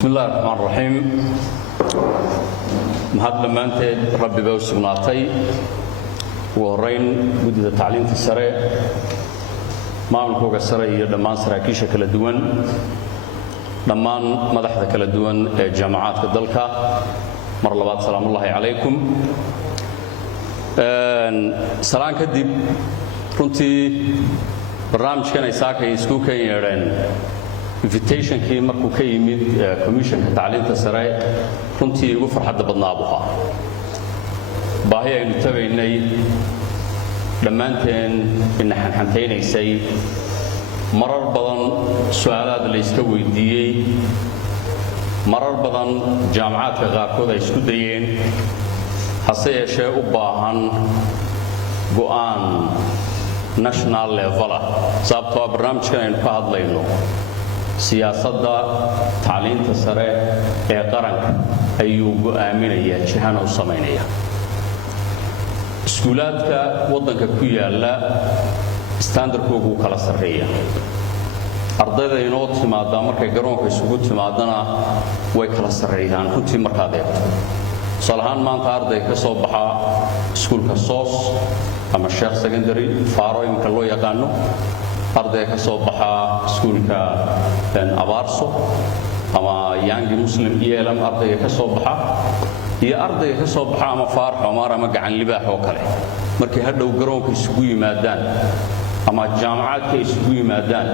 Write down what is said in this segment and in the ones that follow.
بسم الله الرحمن الرحيم. mahad dhammaanteed rabbi baa u sugnaatay ugu horeyn guddida tacliinta sare maamulkooga sare iyo dhammaan saraakiisha kala duwan dhammaan madaxda kala duwan ee jaamacaadka dalka mar labaad salaamullaahi calaykum. salaan kadib runtii barnaamijkan ay saakay isku kan yeedheen invitationkii markuu ka yimid commissionka tacliinta sare runtii ugu farxadda badnaa buu ahaa. baahi aynu tabaynay dhammaanteen ina xanxantaynaysay marar badan su'aalaad la iska weydiiyey marar badan jaamacaadka qaarkood ay isku dayeen hase yeeshee u baahan go'aan national level ah sababtoo barnaamijkan aynu ka hadlayno siyaasadda tacliinta sare ee qaranka ayuu go'aaminayaa jihana u samaynaya. iskuulaadka waddanka ku yaalla standardkoogu kala sarreeya. ardayda inoo timaadaa markay garoonka isugu timaadana way kala sarreeyaan runtii markaad eegto. tusaale ahaan maanta arday ka soo baxa iskuulka soos ama sheekh secondary faaro iminka loo yaqaano, arday ka soo baxa iskuulka abaarso ama yangi muslim yeelam ardayga ka soo baxa iyo ardayga ka soo baxa ama faarx omar ama gacan libaax oo kale markay hadhow garoonka isugu yimaadaan ama jaamacaadka isugu yimaadaan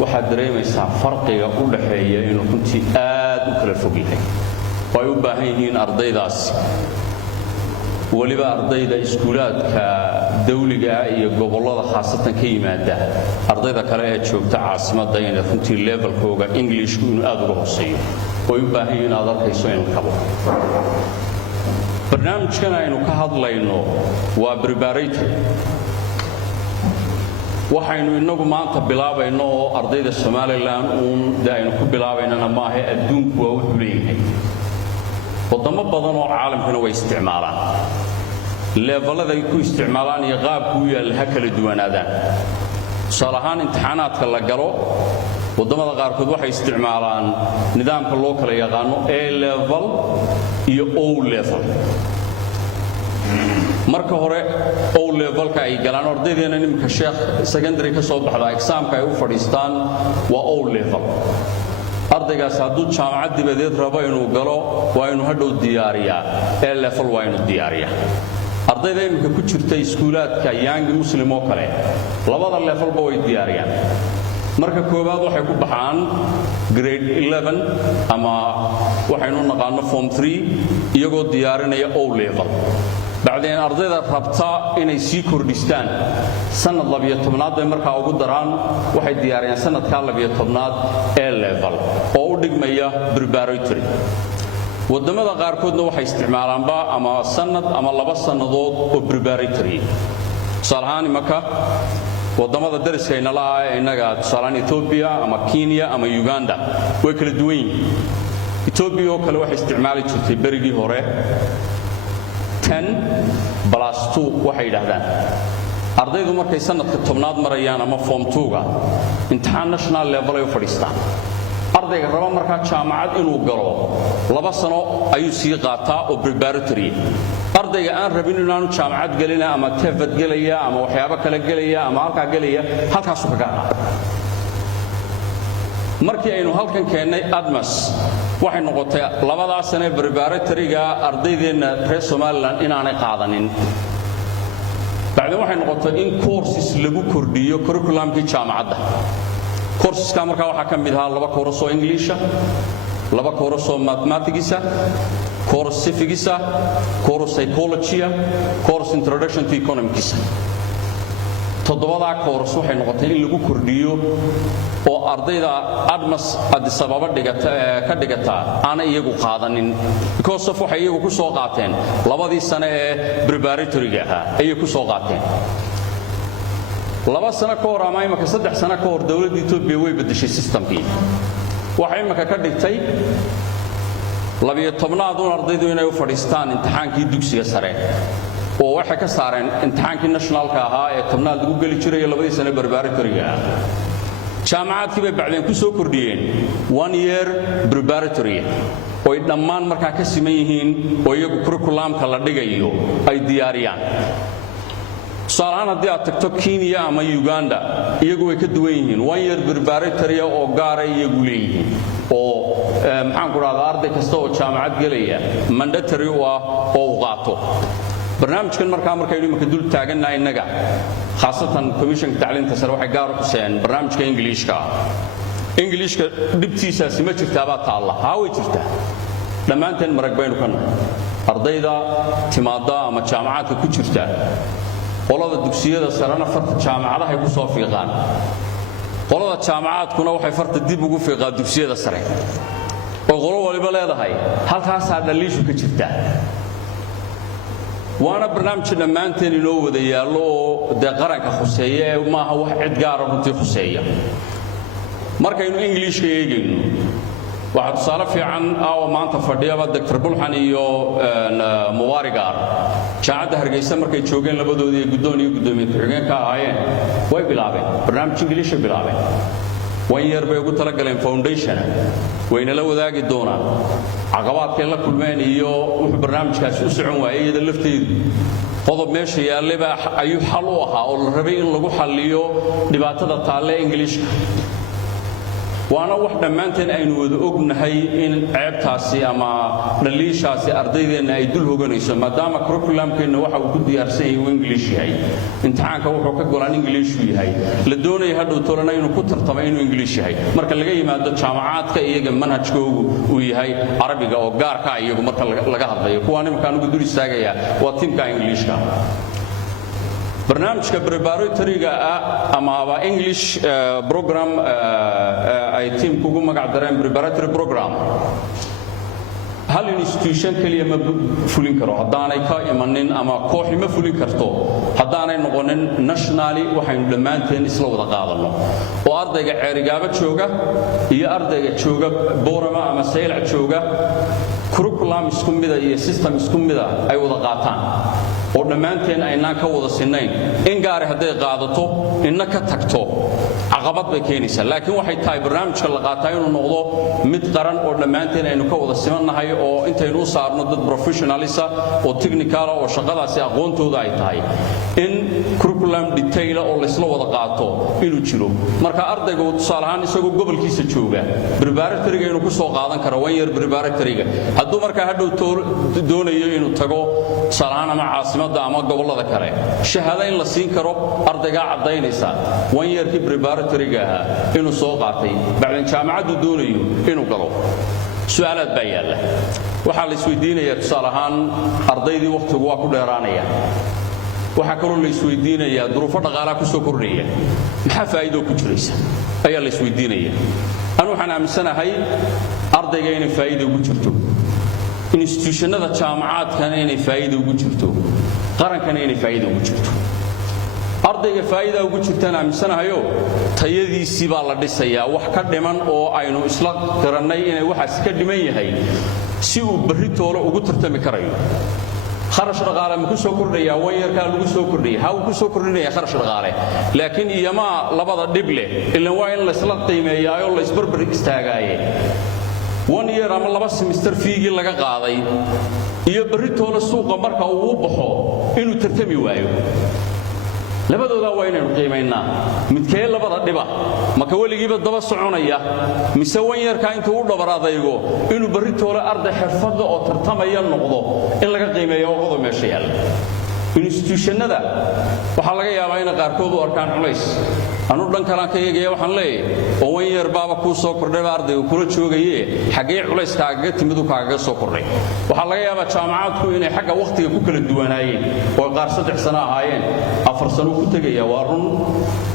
waxaad dareemaysaa farqiga u dhaxeeya inuu runtii aad u kala fog yahay. way u baahan yihiin ardaydaasi waliba ardayda iskuulaadka dawliga iyo gobollada khaasatan ka yimaada ardayda kale ee joogta caasimadda inay runtii levelkooga Englishku inuu aad uga hooseeyo. way u baahan yihiin aad arkayso in kabo. barnaamijkan aynu ka hadlayno waa preparatory. waxaynu inagu maanta bilaabayno oo ardayda Somaliland aynu ku bilaabaynana maaha adduunku waa wuxuu leeyahay. wadamo badan oo caalamkana way isticmaalaan levelada ay ku isticmaalaan iyo qaabku u yaal ha kala duwanaadaan. tusaale ahaan imtixaanaadka la galo wadamada qaarkood waxay isticmaalaan nidaamka loo kala yaqaano A level iyo O level. marka hore O levelka ay galaan ardaydeena nimka sheekh secondary ka soo baxda examka ay u fadhiistaan waa O level. ardaygaas hadduu jaamacad dibadeed rabo inuu galo waa inuu hadhow diyaariyaa A level waa inuu diyaariyaa. ardayda iminka ku jirta iskuulaadka yangi muslim oo kale labada levelba way diyaariyaan. marka koowaad waxay ku baxaan grade 11 ama waxaynu naqaano form 3 iyagoo diyaarinaya O level. bacdeen ardayda rabta inay sii kordhistaan sanad 12aad bay markaa ugu daraan waxay diyaariyaan sanadka 12aad A level oo u dhigmaya preparatory. wadamada qaarkoodna waxay isticmaalaanba ama sanad ama 2 sannadood oo preparatory. tusaale ahaan imaka wadamada dariskayna la ah inaga tusaale ahaan Ethiopia ama Kenya ama Uganda way kala duwan yihiin. Ethiopia oo kale waxay isticmaali jirtay berigii hore 10+2 waxay yidhaahdaan ardaydu markay sanadka 10aad marayaan ama form 2ga imtixaan national level ay u fadhiistaan. ardayga raba markaa jaamacad inuu galo 2 sano ayuu sii qaataa oo preparatory. ardayga aan rabin inaanu jaamacad gelina ama TVET gelaya ama waxyaabo kale gelaya ama halkaa gelaya halkaasuu kaga qaataa. markii aynu halkan keennay admas waxay noqotay 2 sano ee preparatoryga ardaydeena reer Somaliland inaanay qaadanin. bacdeen waxay noqotay in courses lagu kordhiyo curriculumkii jaamacadda. courseska markaa waxaa ka mid ahaa 2 course oo English ah, 2 course oo mathematics ah, course civics ah, course psychology ah, course introduction to economics. 7 course waxay noqotay in lagu kordhiyo oo ardayda admas Addis Ababa ka dhigata aan iyagu qaadanin because of waxay iyagu ku soo qaateen 2 sano ee preparatoryga ahaa ayay ku soo qaateen. 2 sano ka hor ama imaka 3 sano ka hor dawladda Itoobiya way bedeshay systemkii. waxay imaka ka dhigtay 12aad oo ardaydu inay u fadhiistaan imtixaankii dugsiga sare oo waxay ka saareen imtixaankii nationalka ahaa ee 10aad lagu gali jiray 2 sano preparatoryga ah. jaamacadkii bay bacdeen ku soo kordhiyeen 1 year preparatory oo ay dhammaan markaa ka siman yihiin oo iyagu curriculumka la dhigayo ay diyaariyaan tusaalahaan haddii aad tagto Kenya ama Uganda iyagu way ka duwan yihiin 1 year preparatory oo gaara iyagu leeyihiin oo maxaan ku raadaa arday kasta oo jaamacad galaya mandatory oo uu qaato barnaamijkan markaynu imika dul taaganahay innaga khaasatan commissionka tacliinta sare waxay gaar u kuseen barnaamijka Englishka dhibtiisaasi ma jirtaa baa taalla haa way jirtaa dhammaanteen marag baynu ka nahay ardayda timaada ama jaamacadka ku jirta qolada dugsiyada sarena farta jaamacadaha ay ku soo fiiqaan qolada jaamacadkuna waxay farta dib ugu fiiqaa dugsiyada sare oo qolo waliba leedahay halkaas dhaliishu ka jirta waana barnaamij dhammaanteen inoo wada yaallo oo de qaranka khuseeya maaha wax cid gaar ah runtii khuseeya markaynu Englishka eegayno waxa tusaale fiican oo maanta fadhiyaba Dr. Bulxan iyo Muwaarigaar jaamacadda Hargeysa markay joogeen labadoodii guddoon iyo guddoomiye ku-xigeenka ahaayeen way bilaabeen barnaamij English bilaabeen 1 year bay ugu tala galeen foundation wayna la wadaagi doonaan caqabaadkay la kulmeen iyo wuxuu barnaamijkaasi u socon waayay iyada lafteedu qodob meesha yaallaba ayuu xal u ahaa oo la rabay in lagu xalliyo dhibaatada taale Englishka waana wax dhammaanteen aynu wada ognahay in ceebtaasi ama dhaliishaasi ardaydeena ay dul hoganayso maadaama curriculumkeena waxa uu ku diyaarsan yahay uu English yahay imtixaanka wuxuu ka golaan English yahay la doonayo hadhow tolana inuu ku tartamo inuu English yahay marka laga yimaado jaamacadka iyaga manhajkoodu uu yahay Arabiga oo gaarka iyagu marka laga hadlayo kuwa nimanka ugu dul istaagaya waa timka Englishka barnaamijka preparatory-ga ama English program ay teamku ugu magac dareen preparatory program hal institution kaliya ma fulin karo haddaanay ka imanin ama kooxi ma fulin karto haddaanay noqonin nationally waxaynu dhammaanteen isla wada qaadano oo ardayga ceerigaaba jooga iyo ardayga jooga Boorama ama Saylac jooga curriculum isku mid iyo system isku mid ay wada qaataan oo dhammaanteen aynaan ka wada sinayn in gaar ah haday qaadato inna ka tagto caqabad bay keenaysaa laakiin waxay tahay barnaamijka la qaataa inuu noqdo mid qaran oo dhammaanteen aynu ka wada simanahay oo intaynu u saarno dad professionalisa oo technical oo shaqadaasi aqoontooda ay tahay in curriculum detail oo la isla wada qaato inuu jiro marka ardaygu tusaale ahaan isagoo gobolkiisa jooga preparatory-ga inuu ku soo qaadan karo 1 year preparatory-ga hadduu marka hadhow doonayo inuu tago tusaale ahaan ama caasimada ama gobolada kale shahaado in la siin karo ardayga cadaynaysa 1 year ki preparatory-ga inuu soo qaatay bacdan jaamacadu doonayo inuu galo su'aalaad baa yaala waxa la isweydiinayaa tusaale ahaan ardaydii waqtigu waa ku dheeraanaya waxa kaloo la isweydiinayaa duruufo dhaqaalaha ku soo kordhaya maxaa faa'iido ku jiraysa ayaa la isweydiinayaa anu waxaan aaminsanahay ardayga inay faa'iido ugu jirto institutionada jaamacadkan inay faa'iido ugu jirto qarankana inay faa'iido ugu jirto ardayga faa'iido ugu jirtana aaminsanahayo tayadiisii baa la dhisayaa wax ka dhiman oo aynu isla qarannay inay waxaas ka dhiman yahay si uu berri toolo ugu tartami karayo kharash dhaqaale ma ku soo kordhaya 1 year ka lagu soo kordhiyay ha uu ku soo kordhinaya kharash dhaqaale laakiin iyama labada dhib leh ilaa waa in la isla qiimeeyo oo la isbarbar istaagaaye 1 year ama 2 semester fiigi laga qaaday iyo berri toolo suuqa marka uu baxo inuu tartami waayo labadooda waa inaynu qiimeynaa midkee labada dhiba maka waligiiba daba soconaya mise 1 year ka intuu u dhabaraadeego inuu berri toolo arday xirfad oo tartamaya noqdo in laga qiimeeyo qodob meesha yaal institutionada waxa laga yaabaa in qaarkood u arkaan culays anu dhan kala ka eegaya waxaan leeyahay oo 1 year baaba ku soo kordhay ardaygu kula joogayee xagee culays kaaga timidu kaaga soo kordhay waxa laga yaabaa jaamacadku inay xagga waqtiga ku kala duwanaayeen oo qaar 3 sano ahaayeen 4 sano ku tagaya waa run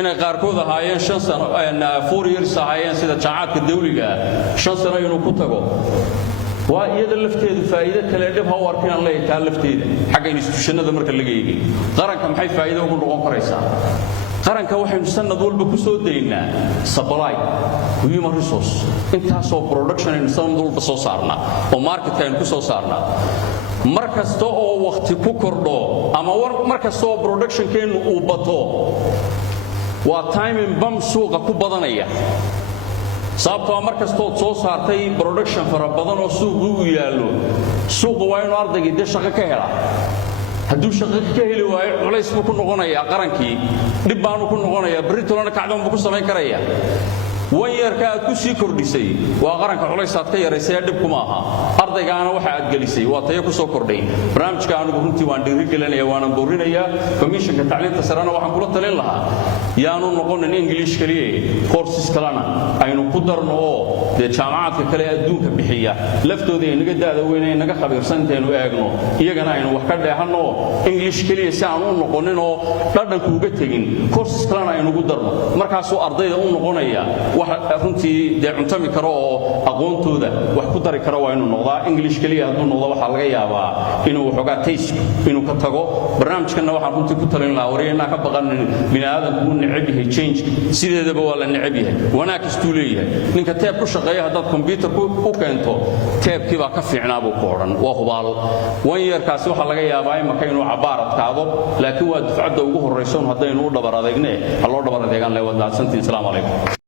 inay qaarkood ahaayeen 5 sano 4 years ahaayeen sida jaamacadka dawliga 5 sano inuu ku tago waa iyada lafteedu faa'iido kale dhib ha u arkaan leeyahay lafteeda xagga institutionada marka laga eegay qaranka maxay faa'iido ugu noqon karaysaa qaranka waxaynu sanad walba ku soo daynaa supply human resource intaasoo production aynu sanad walba soo saarnaa oo marketka aynu ku soo saarnaa markasta oo waqti ku kordho ama markasta oo productionkeenu uu bato waa timing bomb suuqa ku badanaya sababtoo markastoo soo saartay production fara badan oo suuqa u yaalo suuqa waa inuu ardayga de shaqo ka helaa hadduu shaqo ka heli waayo culays buu ku noqonayaa qarankii dhib baanu ku noqonayaa berritolana kacdoon buu ku samayn karayaa wan yeerka aad ku sii kordhisay waa qaranka culays aad ka yaraysay dhib kuma aha ardaygaana waxa aad gelisay waa tayo ku soo kordhay barnaamijka anigu runtii waan dhiirigelinaya waana boorinayaa commissionka tacliinta sarana waxaan kula talin lahaa yaanu noqonin English kaliya courses kalena aynu ku darno oo de jaamacadka kale adduunka bixiya laftooda inaga daada weyn ay naga khabiirsanteenu eegno iyagana aynu wax ka dheehano English kaliya si aan u noqonin oo dhadhanku uga tagin courses kalena aynu ugu darno markaas uu ardayda u noqonaya wax runtii de cuntami karo oo aqoontooda wax ku dari karo waa inuu noqdaa English kaliya hadduu noqdo waxa laga yaabaa inuu waxoogaa taste inuu ka tago barnaamijkana waxaan runtii ku talin lahaa wariyana ka baqanin bini'aadamku necab yahay change sideedaba waa la necab yahay wanaag kastuu leeyahay ninka teeb ku shaqeeya haddaad computer ku keento teebkii baa ka fiicnaa buu ku odhan waa hubaal wan yeerkaasi waxaa laga yaabaa imaka inuu cabaar adkaado laakiin waa dufcadda ugu horraysan haddaynu u dhabar adeegne ha loo dhabar adeegaan leh wadaadsantiin asalaamu calaykum